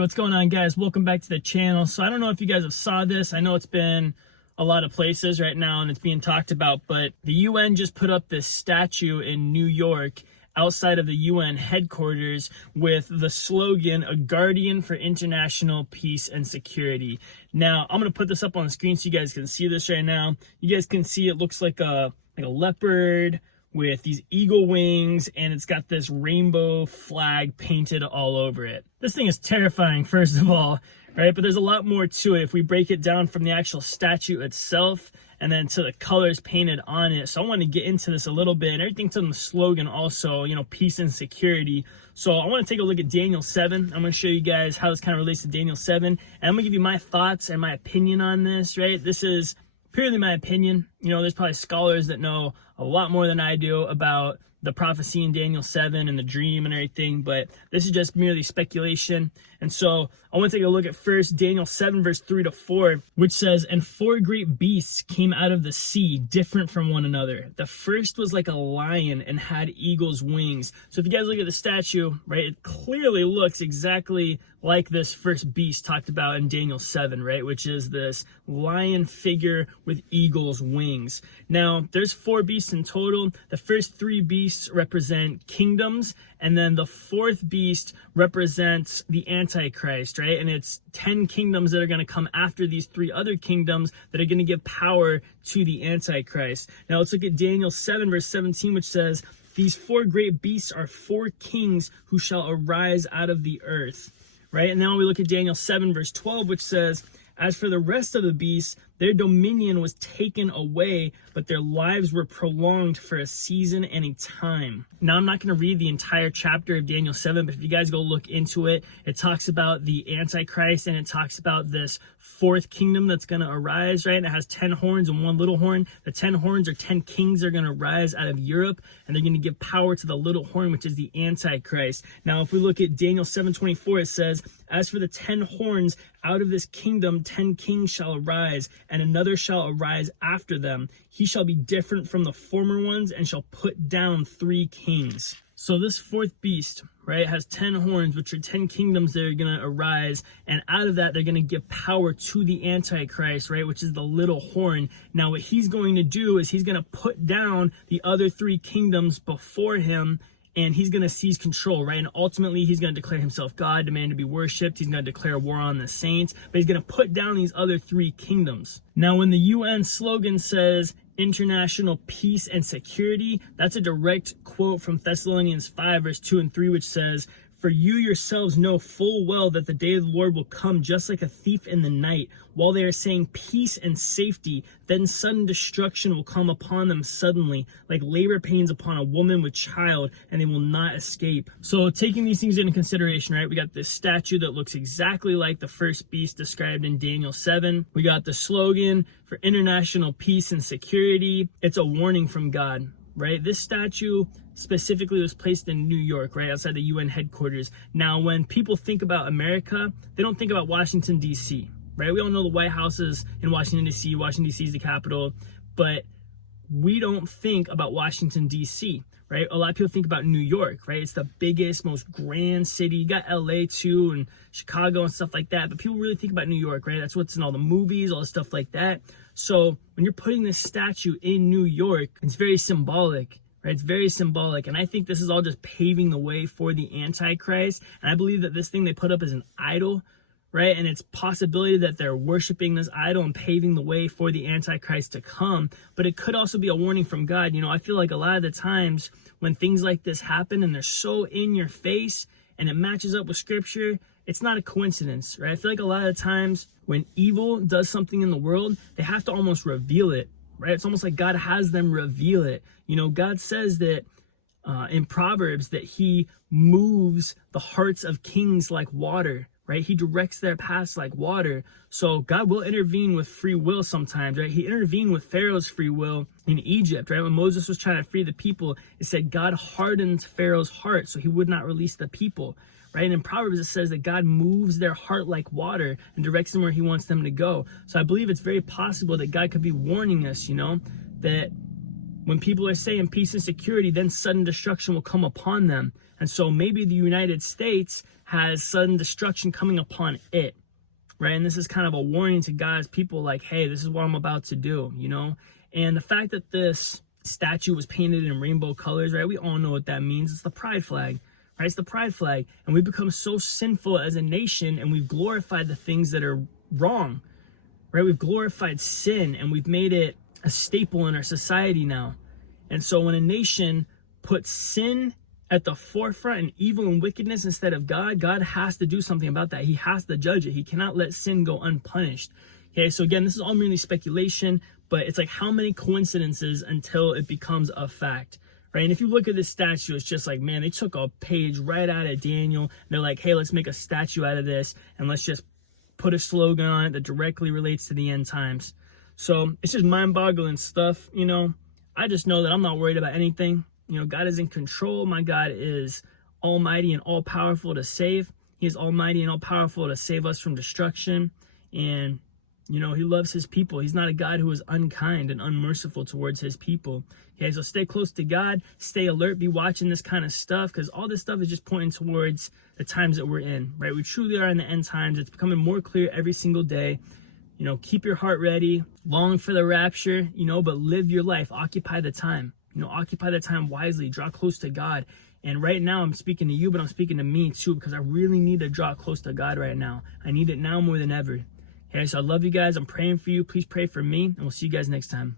What's going on, guys? Welcome back to the channel. So I don't know if you guys have saw this. I know it's been a lot of places right now and it's being talked about, but the UN just put up this statue in New York outside of the UN headquarters with the slogan, "A Guardian for International Peace and Security." Now, I'm going to put this up on the screen so you guys can see this right now. You guys can see it looks like a leopard with these eagle wings, and it's got this rainbow flag painted all over it. This thing is terrifying, first of all, right? But there's a lot more to it if we break it down from the actual statue itself and then to the colors painted on it. So I want to get into this a little bit, and everything's on the slogan also, peace and security. So I want to take a look at Daniel 7. I'm going to show you guys how this kind of relates to Daniel 7, and I'm going to give you my thoughts and my opinion on this, right? This is purely my opinion. There's probably scholars that know a lot more than I do about the prophecy in Daniel 7 and the dream and everything, but this is just merely speculation. And so I want to take a look at first Daniel 7 verse 3-4, which says, "And 4 great beasts came out of the sea, different from one another. The first was like a lion and had eagle's wings." So if you guys look at the statue, right, it clearly looks exactly like this first beast talked about in Daniel 7, right, which is this lion figure with eagle's wings. Now, there's 4 beasts in total. The first 3 beasts represent kingdoms, and then the 4th beast represents the Antichrist, right? And it's 10 kingdoms that are going to come after these 3 other kingdoms that are going to give power to the Antichrist. Now let's look at Daniel 7 verse 17, which says, "These 4 great beasts are 4 kings who shall arise out of the earth." Right? And now we look at Daniel 7 verse 12, which says, "As for the rest of the beasts, their dominion was taken away, but their lives were prolonged for a season and a time." Now, I'm not going to read the entire chapter of Daniel 7, but if you guys go look into it, it talks about the Antichrist, and it talks about this 4th kingdom that's going to arise, right? And it has 10 horns and 1 little horn. The 10 horns are 10 kings that are going to rise out of Europe, and they're going to give power to the little horn, which is the Antichrist. Now, if we look at Daniel 7:24, it says, "As for the 10 horns, out of this kingdom 10 kings shall arise, and another shall arise after them. He shall be different from the former ones, and shall put down 3 kings." So this 4th beast, right, has 10 horns, which are 10 kingdoms that are going to arise, and out of that, they're going to give power to the Antichrist, right, which is the little horn. Now, what he's going to do is he's going to put down the other 3 kingdoms before him, and he's going to seize control, right? And ultimately, he's going to declare himself God, demand to be worshipped. He's going to declare war on the saints, but he's going to put down these other 3 kingdoms. Now, when the UN slogan says international peace and security, that's a direct quote from Thessalonians 5 verse 2 and 3, which says, "For you yourselves know full well that the day of the Lord will come just like a thief in the night. While they are saying peace and safety, then sudden destruction will come upon them suddenly, like labor pains upon a woman with child, and they will not escape." So taking these things into consideration, right, we got this statue that looks exactly like the first beast described in Daniel 7. We got the slogan for international peace and security. It's a warning from God, right? This statue specifically was placed in New York, right, outside the UN headquarters. Now, when people think about America, they don't think about Washington, D.C., right? We all know the White House is in Washington, D.C. Washington, D.C. is the capital, but we don't think about Washington, D.C., right? A lot of people think about New York, right? It's the biggest, most grand city. You got L.A. too, and Chicago and stuff like that, but people really think about New York, right? That's what's in all the movies, all the stuff like that. So when you're putting this statue in New York, it's very symbolic, right? It's very symbolic, and I think this is all just paving the way for the Antichrist, and I believe that this thing they put up is an idol, right? And it's possibility that they're worshiping this idol and paving the way for the Antichrist to come, but it could also be a warning from God. I feel like a lot of the times when things like this happen and they're so in your face and it matches up with scripture, it's not a coincidence, right? I feel like a lot of the times when evil does something in the world, they have to almost reveal it, right? It's almost like God has them reveal it. God says that in Proverbs that he moves the hearts of kings like water, right? He directs their paths like water. So God will intervene with free will sometimes, right? He intervened with Pharaoh's free will in Egypt, right? When Moses was trying to free the people, it said God hardened Pharaoh's heart so he would not release the people, right? And in Proverbs, it says that God moves their heart like water and directs them where he wants them to go. So I believe it's very possible that God could be warning us, that when people are saying peace and security, then sudden destruction will come upon them. And so maybe the United States has sudden destruction coming upon it, right? And this is kind of a warning to God's people, like, hey, this is what I'm about to do, you know? And the fact that this statue was painted in rainbow colors, right? We all know what that means. It's the pride flag, right? It's the pride flag. And we've become so sinful as a nation, and we've glorified the things that are wrong, right? We've glorified sin, and we've made it a staple in our society now. And so when a nation puts sin at the forefront and evil and wickedness instead of God, God has to do something about that. He has to judge it. He cannot let sin go unpunished. Okay, so again, this is all merely speculation, but it's like how many coincidences until it becomes a fact, right? And if you look at this statue, it's just like, man, they took a page right out of Daniel. And they're like, hey, let's make a statue out of this, and let's just put a slogan on it that directly relates to the end times. So it's just mind-boggling stuff, you know. I just know that I'm not worried about anything. You know, God is in control. My God is almighty and all-powerful to save. He is almighty and all-powerful to save us from destruction. And, you know, he loves his people. He's not a God who is unkind and unmerciful towards his people. Okay, so stay close to God. Stay alert. Be watching this kind of stuff, because all this stuff is just pointing towards the times that we're in, right? We truly are in the end times. It's becoming more clear every single day. You know, keep your heart ready. Long for the rapture, you know, but live your life. Occupy the time. You know, occupy the time wisely, draw close to God. And right now I'm speaking to you, but I'm speaking to me too, because I really need to draw close to God right now. I need it now more than ever. Okay, so I love you guys. I'm praying for you. Please pray for me, and we'll see you guys next time.